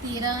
13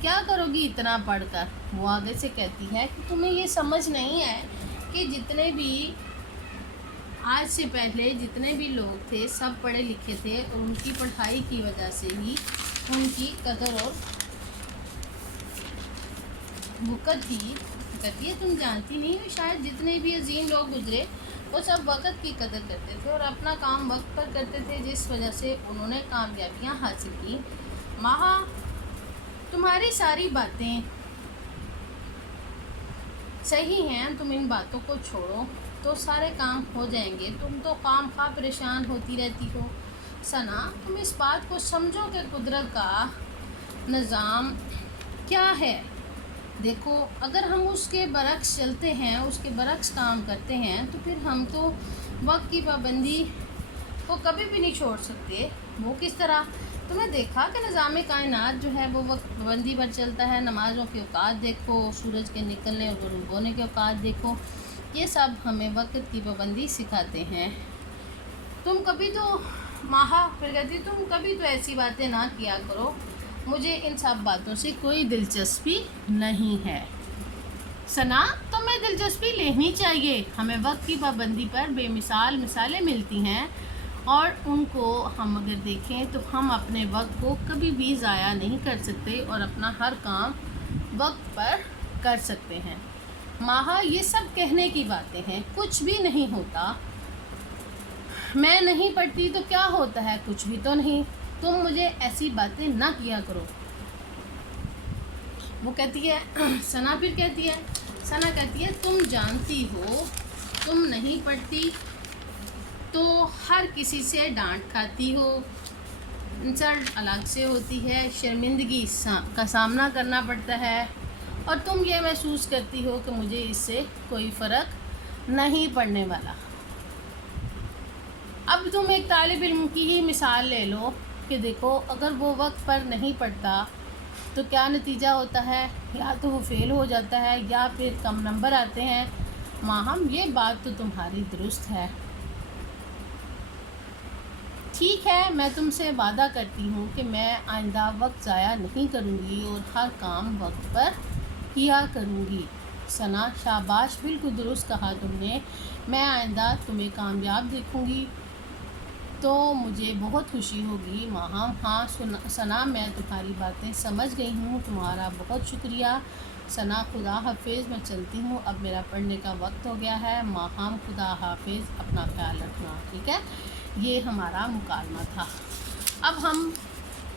کیا کرو گی اتنا پڑھ کر؟ وہ آگے سے کہتی ہے کہ تمہیں یہ سمجھ نہیں ہے کہ جتنے بھی آج سے پہلے جتنے بھی لوگ تھے سب پڑھے لکھے تھے، اور ان کی پڑھائی کی وجہ سے ہی ان کی قدر اور وقت تھی۔ کہتی ہے تم جانتی نہیں ہو، شاید جتنے بھی عظیم لوگ گزرے وہ سب وقت کی قدر کرتے تھے اور اپنا کام وقت پر کرتے تھے، جس وجہ سے انہوں نے کامیابیاں حاصل کی۔ ماہا، تمہاری ساری باتیں صحیح ہیں، تم ان باتوں کو چھوڑو تو سارے کام ہو جائیں گے، تم تو خام خواہ پریشان ہوتی رہتی ہو۔ ثنا، تم اس بات کو سمجھو کہ قدرت کا نظام کیا ہے۔ دیکھو، اگر ہم اس کے برعکس چلتے ہیں، اس کے برعکس کام کرتے ہیں، تو پھر ہم تو وقت کی پابندی کو کبھی بھی نہیں چھوڑ سکتے۔ وہ کس طرح؟ تم نے دیکھا کہ نظام کائنات جو ہے وہ وقت پابندی پر چلتا ہے۔ نمازوں کے اوقات دیکھو، سورج کے نکلنے اور غروب ہونے کے اوقات دیکھو، یہ سب ہمیں وقت کی پابندی سکھاتے ہیں۔ تم کبھی تو ماہا پھر کہتی تم کبھی تو ایسی باتیں نہ کیا کرو، مجھے ان سب باتوں سے کوئی دلچسپی نہیں ہے۔ ثنا، تمہیں دلچسپی لینی چاہیے، ہمیں وقت کی پابندی پر بے مثال مثالیں ملتی ہیں، اور ان کو ہم اگر دیکھیں تو ہم اپنے وقت کو کبھی بھی ضائع نہیں کر سکتے اور اپنا ہر کام وقت پر کر سکتے ہیں۔ ماہا، یہ سب کہنے کی باتیں ہیں، کچھ بھی نہیں ہوتا۔ میں نہیں پڑھتی تو کیا ہوتا ہے؟ کچھ بھی تو نہیں۔ تم مجھے ایسی باتیں نہ کیا کرو۔ وہ کہتی ہے ثنا پھر کہتی ہے ثنا کہتی ہے تم جانتی ہو تم نہیں پڑھتی تو ہر کسی سے ڈانٹ کھاتی ہو، انسلٹ الگ سے ہوتی ہے، شرمندگی کا سامنا کرنا پڑتا ہے، اور تم یہ محسوس کرتی ہو کہ مجھے اس سے کوئی فرق نہیں پڑنے والا۔ اب تم ایک طالب علم کی ہی مثال لے لو کہ دیکھو، اگر وہ وقت پر نہیں پڑھتا تو کیا نتیجہ ہوتا ہے؟ یا تو وہ فیل ہو جاتا ہے یا پھر کم نمبر آتے ہیں۔ ماہم، یہ بات تو تمہاری درست ہے۔ ٹھیک ہے، میں تم سے وعدہ کرتی ہوں کہ میں آئندہ وقت ضائع نہیں کروں گی اور ہر کام وقت پر کیا کروں گی۔ ثنا، شاباش، بالکل درست کہا تم نے، میں آئندہ تمہیں کامیاب دیکھوں گی تو مجھے بہت خوشی ہوگی۔ ماہم، ہاں ثنا، میں تمہاری باتیں سمجھ گئی ہوں، تمہارا بہت شکریہ۔ ثنا، خدا حافظ، میں چلتی ہوں، اب میرا پڑھنے کا وقت ہو گیا ہے۔ ماہم، خدا حافظ، اپنا خیال رکھنا، ٹھیک ہے؟ یہ ہمارا مکالمہ تھا۔ اب ہم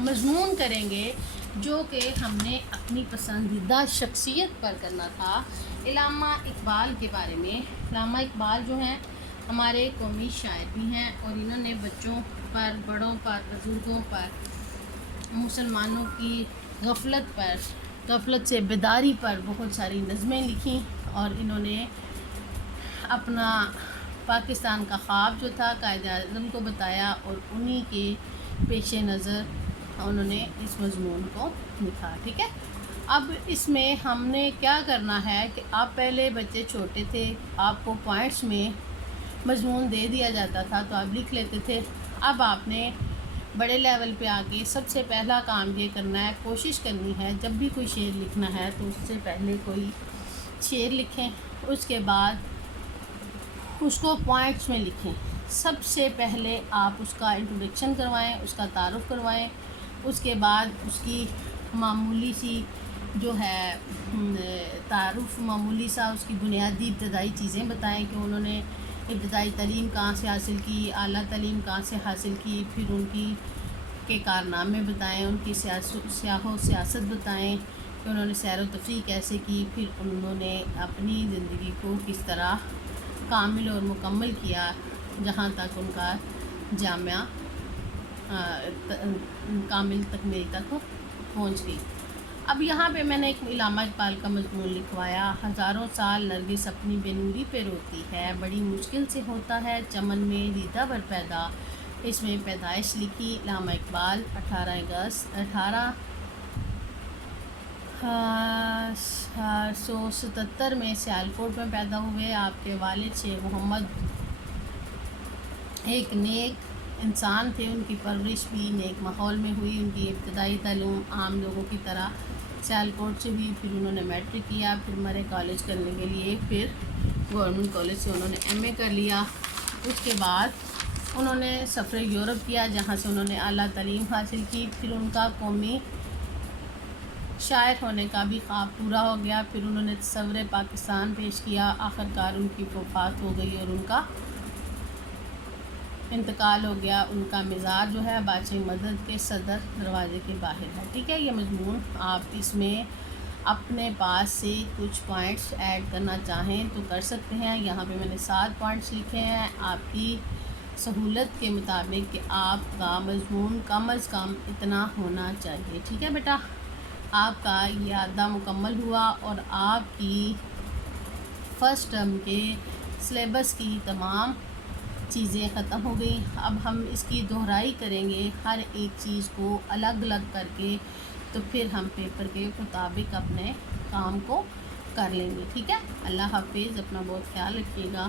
مضمون کریں گے جو کہ ہم نے اپنی پسندیدہ شخصیت پر کرنا تھا، علامہ اقبال کے بارے میں۔ علامہ اقبال جو ہیں ہمارے قومی شاعر بھی ہیں، اور انہوں نے بچوں پر، بڑوں پر، بزرگوں پر، مسلمانوں کی غفلت سے بیداری پر بہت ساری نظمیں لکھیں، اور انہوں نے اپنا پاکستان کا خواب جو تھا قائد اعظم کو بتایا، اور انہی کے پیش نظر انہوں نے اس مضمون کو لکھا، ٹھیک ہے؟ اب اس میں ہم نے کیا کرنا ہے کہ آپ پہلے بچے چھوٹے تھے، آپ کو پوائنٹس میں مضمون دے دیا جاتا تھا تو آپ لکھ لیتے تھے۔ اب آپ نے بڑے لیول پہ آ کے سب سے پہلا کام یہ کرنا ہے، کوشش کرنی ہے جب بھی کوئی شعر لکھنا ہے تو اس سے پہلے کوئی شعر لکھیں، اس کے بعد اس کو پوائنٹس میں لکھیں۔ سب سے پہلے آپ اس کا انٹروڈکشن کروائیں، اس کا تعارف کروائیں، اس کے بعد اس کی معمولی سی جو ہے تعارف، معمولی سا اس کی بنیادی ابتدائی چیزیں بتائیں کہ انہوں نے ابتدائی تعلیم کہاں سے حاصل کی، اعلیٰ تعلیم کہاں سے حاصل کی، پھر ان کے کارنامے بتائیں، ان کی سیاست بتائیں کہ انہوں نے سیر و تفریح کیسے کی، پھر انہوں نے اپنی زندگی کو کس طرح کامل اور مکمل کیا جہاں تک ان کا جامعہ کامل تکمیل تک پہنچ گئی۔ اب یہاں پہ میں نے ایک علامہ اقبال کا مضمون لکھوایا، ہزاروں سال نرگس اپنی بے نوری پہ روتی ہے، بڑی مشکل سے ہوتا ہے چمن میں دیدہ بر پیدا۔ اس میں پیدائش لکھی علامہ اقبال 18 اگست 1877 میں سیالکوٹ میں پیدا ہوئے۔ آپ کے والد شیخ محمد ایک نیک انسان تھے، ان کی پرورش بھی نیک ماحول میں ہوئی، ان کی ابتدائی تعلیم عام لوگوں کی طرح سیالکوٹ سے بھی، پھر انہوں نے میٹرک کیا، پھر مرے کالج کرنے کے لیے پھر گورنمنٹ کالج سے انہوں نے ایم اے کر لیا۔ اس کے بعد انہوں نے سفر یورپ کیا جہاں سے انہوں نے اعلیٰ تعلیم حاصل کی۔ پھر ان کا قومی شاعر ہونے کا بھی خواب پورا ہو گیا۔ پھر انہوں نے تصور پاکستان پیش کیا، آخرکار ان کی وفات ہو گئی اور ان کا انتقال ہو گیا۔ ان کا مزار جو ہے بادشاہ مدد کے صدر دروازے کے باہر ہے۔ ٹھیک ہے، یہ مضمون آپ اس میں اپنے پاس سے کچھ پوائنٹس ایڈ کرنا چاہیں تو کر سکتے ہیں۔ یہاں پہ میں نے 7 پوائنٹس لکھے ہیں، آپ کی سہولت کے مطابق کہ آپ کا مضمون کم از کم اتنا ہونا چاہیے۔ ٹھیک ہے بیٹا، آپ کا یہ اعداد مکمل ہوا اور آپ کی فرسٹ ٹرم کے سلیبس کی تمام چیزیں ختم ہو گئیں۔ اب ہم اس کی دہرائی کریں گے ہر ایک چیز کو الگ الگ کر کے، تو پھر ہم پیپر کے مطابق اپنے کام کو کر لیں گے۔ ٹھیک ہے، اللہ حافظ، اپنا بہت خیال رکھیے گا۔